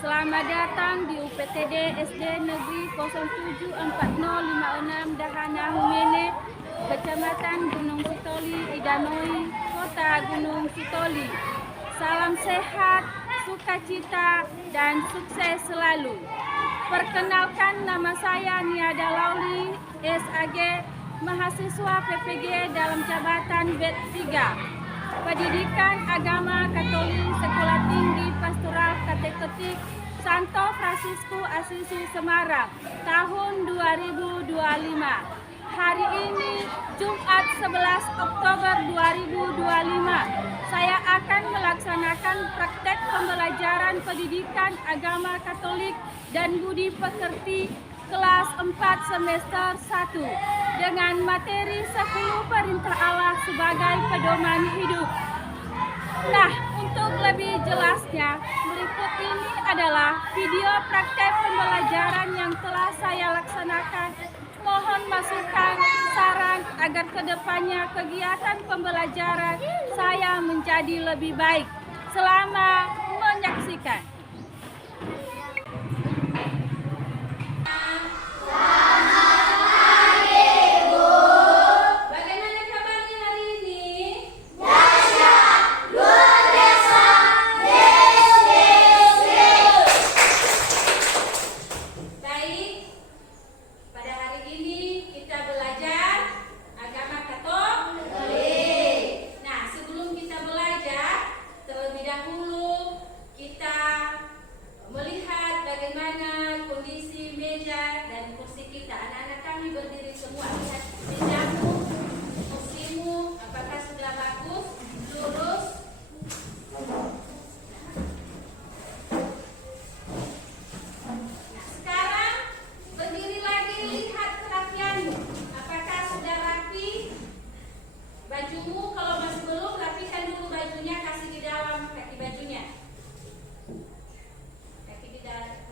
Selamat datang di UPTD SD Negeri 074056 Dahana Humene, Kecamatan Gunung Sitoli, Idanoi, Kota Gunung Sitoli. Salam sehat, sukacita, dan sukses selalu. Perkenalkan, nama saya Niada Lauli, SAG, mahasiswa PPG dalam jabatan BED 3. Pendidikan Agama Katolik Sekolah Tinggi Pastoral Kateketik Santo Fransiskus Asisi Semarang tahun 2025. Hari ini Jumat 11 Oktober 2025 saya akan melaksanakan praktek pembelajaran pendidikan agama Katolik dan budi pekerti kelas 4 semester 1 dengan materi 10 perintah Allah sebagai pedoman hidup. Nah, untuk lebih jelasnya, berikut ini adalah video praktek pembelajaran yang telah saya laksanakan. Mohon masukan, saran agar kedepannya kegiatan pembelajaran saya menjadi lebih baik. Selamat menyaksikan. Berdiri semua, lihat mejamu, kursimu, apakah sudah bagus, lurus. Nah, sekarang berdiri lagi, lihat kerapianmu, apakah sudah rapi bajumu. Kalau masih belum, rapikan dulu bajunya, kasih di dalam kaki bajunya, kasih di dalam.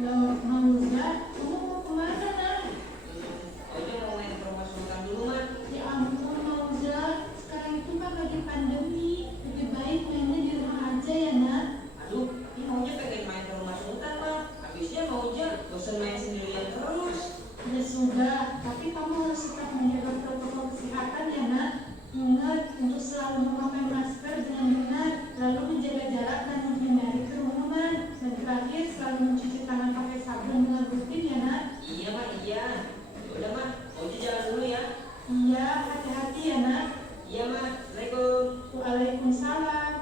Mauza, kamu mau kemana, Nak? Oja mau main ke rumah Sultan dulu, Man. Ya ampun, Mauza, sekarang itu kan lagi pandemi. Lebih baik mainnya di rumah aja ya, Nak. Aduh, ini Oja pengen main ke rumah Sultan, Man. Habisnya Oja bosan main sendirian terus. Ya sudah, tapi kamu harus tetap menjaga protokol kesehatan ya, Nak. Ingat untuk selalu memakai masker dengan benar, lalu menjaga jarak dan menghindari kerumunan. Dan terakhir, selalu mencuci tangan pakai sabun dengan rutin ya, Nak. Iya, Man, iya. Udah, Man. Oja jalan dulu ya. Iya, hati-hati ya, Nak. Iya, Man. Assalamualaikum. Waalaikumsalam.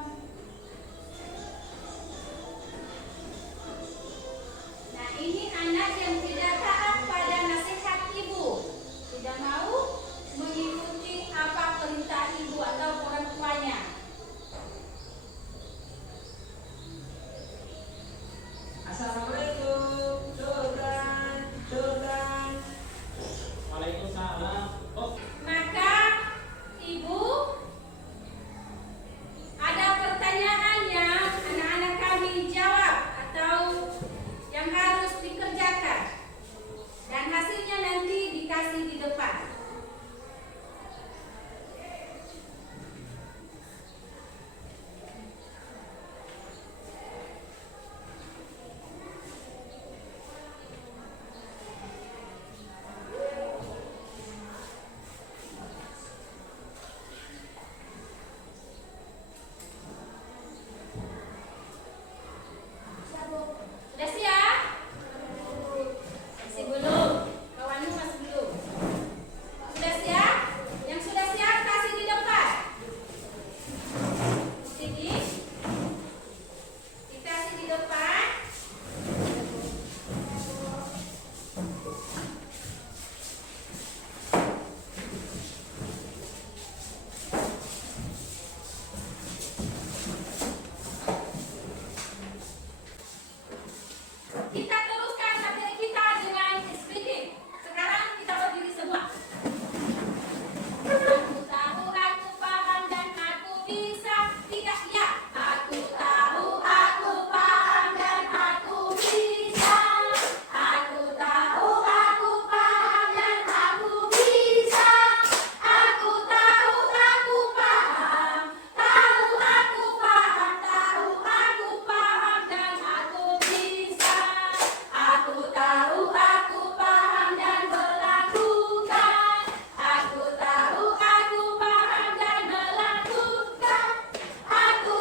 Nah, ini anak yang tidak taat pada nasihat ibu, tidak mau mengikuti apa perintah ibu atau orang tuanya. Assalamualaikum, Sultan. Sultan. Waalaikumsalam. Oh, Maka ibu ada pertanyaannya, anak-anak kami jawab atau yang harus dikerjakan, dan hasilnya nanti dikasih di depan. Sudah siap? Masih belum? Kawanmu masih belum? Sudah siap? Yang sudah siap kasih di depan. Sini. Dikasih di depan. Kita teruskan materi kita dengan speaking. Sekarang kita berdiri semua. Aku tahu, aku paham, dan aku bisa. Tidak, ya. Aku tahu, aku paham, dan aku bisa. Aku tahu, aku paham, dan aku bisa. Aku tahu, aku paham. Tahu, aku paham. Tahu, aku paham, dan aku bisa. Aku tahu, aku paham, dan melakukan. Aku tahu, aku paham, dan melakukan. Aku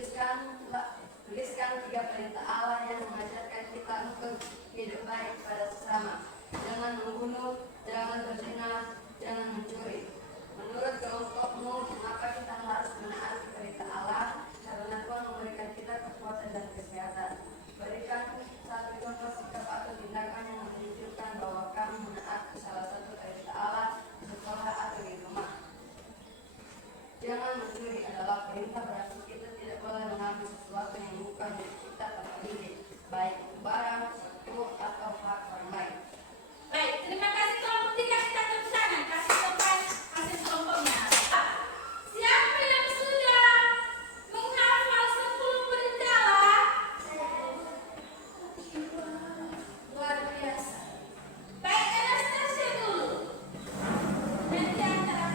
tuliskan 3 perintah Allah yang mengajarkan kita untuk hidup baik pada sesama. Jangan membunuh, jangan berzina, jangan mencuri. Menurut kelompokmu, mengapa kita harus menaati perintah Allah? Karena Tuhan memberikan kita kekuatan dan kesehatan. Berikan satu contoh sikap atau tindakan yang menunjukkan bahwa kamu menaati salah satu perintah Allah di sekolah atau di rumah. Jangan mencuri adalah perintah, berarti kita tidak boleh mengambil sesuatu yang bukan milik kita tanpa izin, baik itu barang, waktu, atau hak orang lain. Baik, terima kasih kelompok 3, kita tepuk tangan. Kasih tempat hasil kelompoknya. Siapa yang sudah menghafal 10 perintah Allah? Luar biasa. Baik, Anastasia dulu. Nanti antara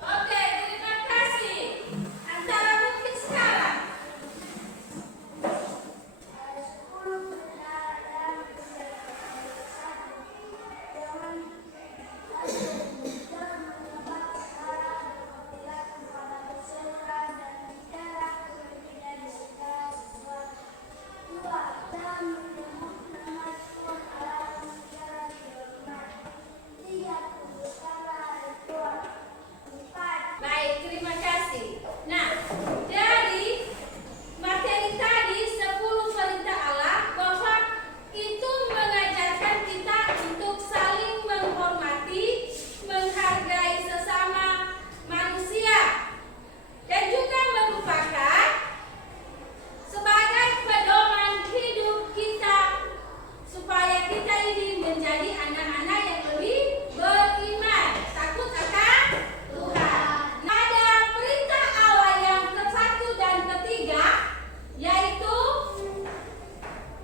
Oke, terima kasih. Antara mungkin sekarang. Baik, terima kasih. Nah, dari materi tadi 10 perintah Allah, bahwa itu mengajarkan kita untuk saling menghormati, menghargai sesama manusia, dan juga merupakan sebagai pedoman hidup kita supaya kita ini menjadi anak-anak yang lebih beriman, takut akan Tuhan. Ada perintah Allah yang ke-1 dan ke-3, yaitu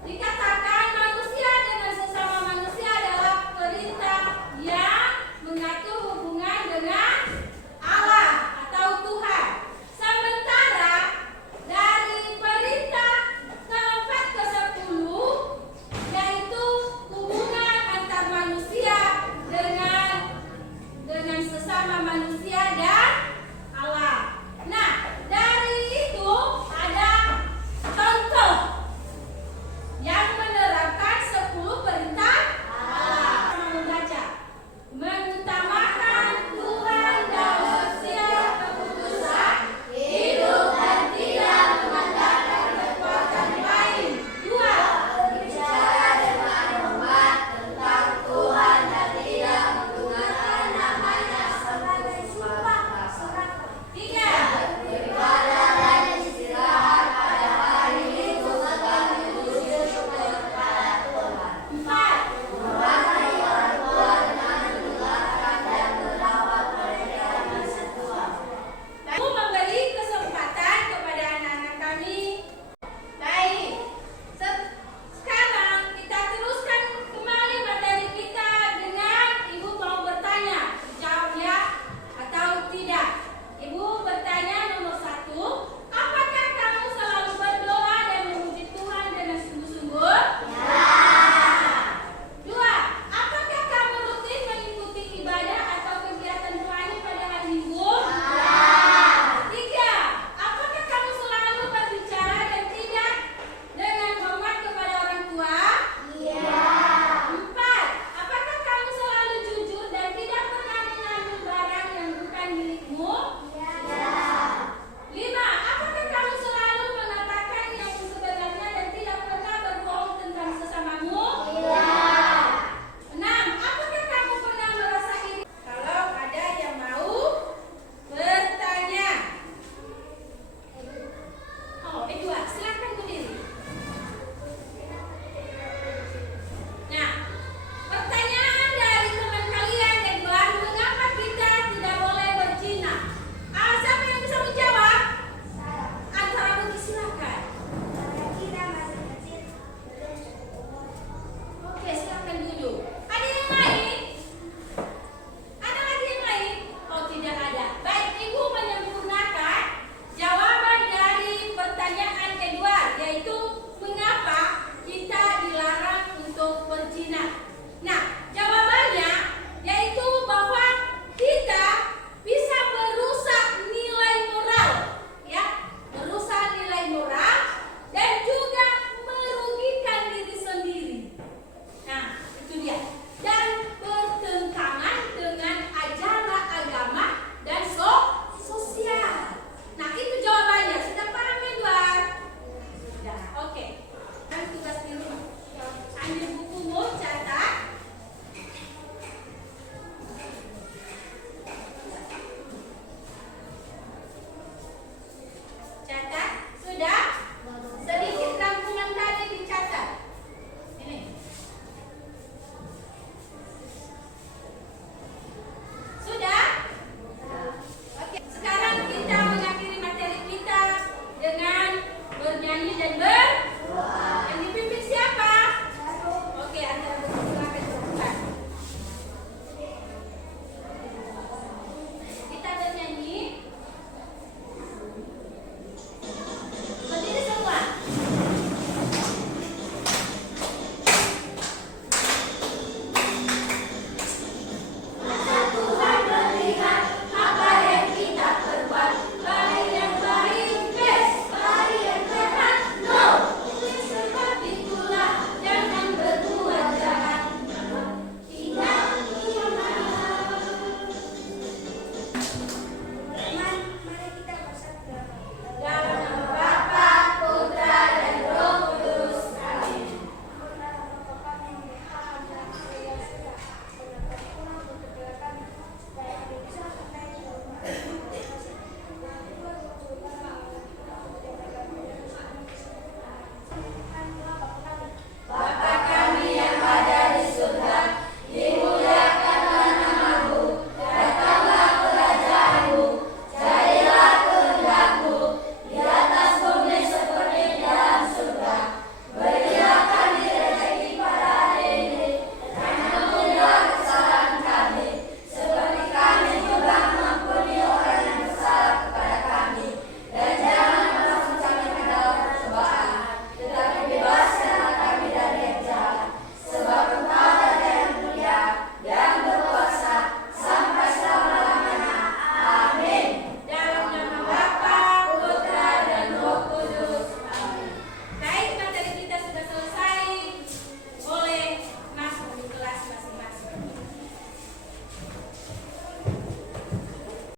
dikatakan manusia dengan sesama manusia adalah perintah yang mengatur hubungan dengan Allah atau Tuhan. Sementara dari perintah ke-4 ke-10, yaitu hubungan antar manusia dengan sesama manusia dan